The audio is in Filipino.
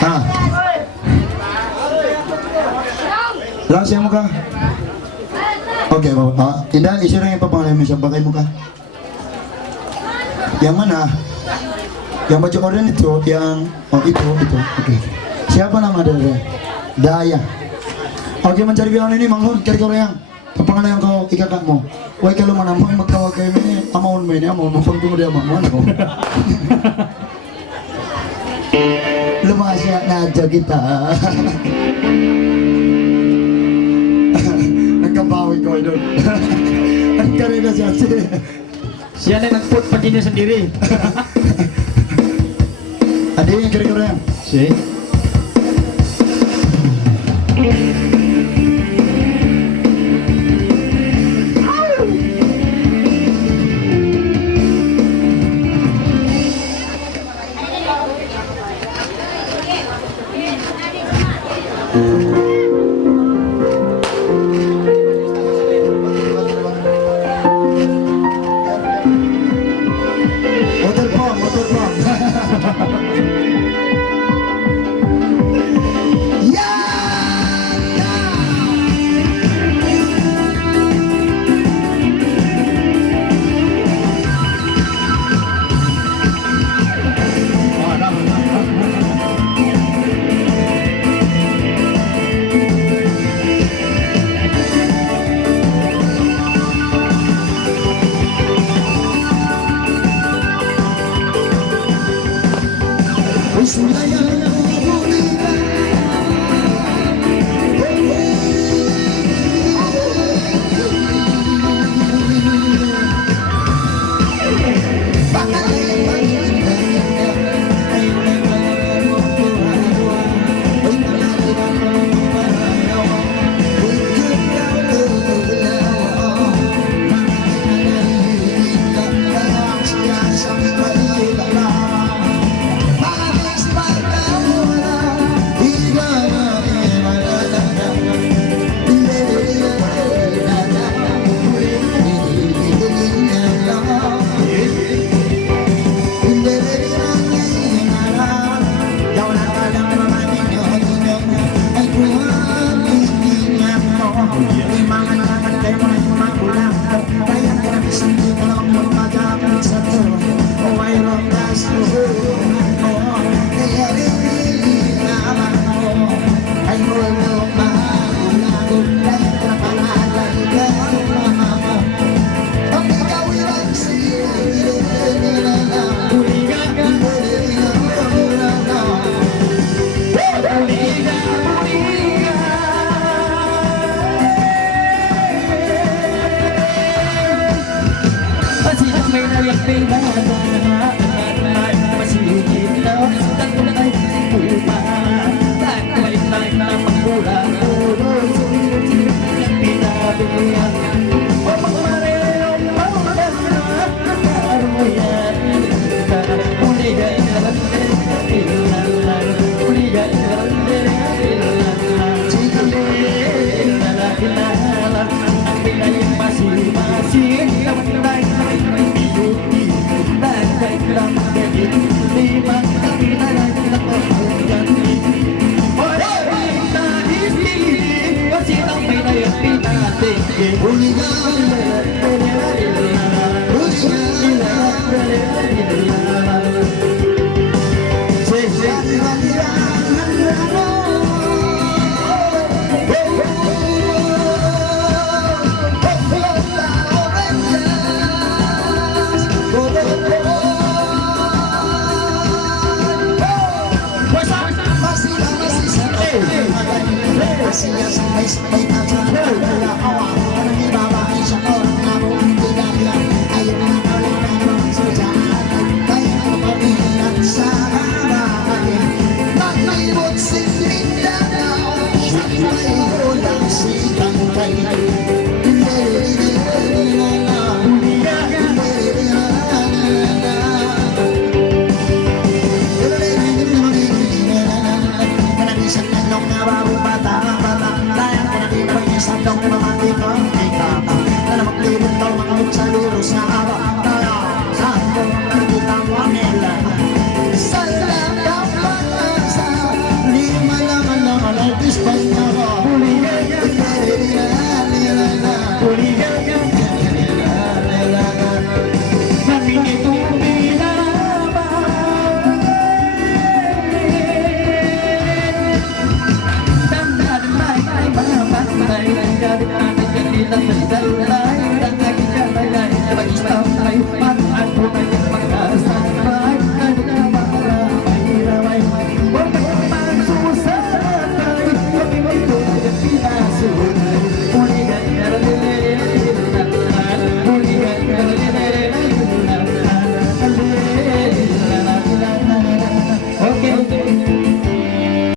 Ah. Langsung mo ka. Okay, Indah, isu yang papangalan mo siya, bagay mo ka. Yang mana? Yang baju oranye itu, yang itu. Oke. Siapa nama dia? Daya. Oke, mencari bilang ini manghun cari kau yang papangalan yang kau ikatkan mo. Wai kalau mana mau magtawag kayo ini, amon mo ini, amon mo pagtungo dia amon ako. Lumasya na aja kita. Nagkabawi ko idol. Ang karina siya Siya na nag-put pati niya sendiri. Ada yang kira-kira yang? Si. Motor pom. Ya. Masih sampai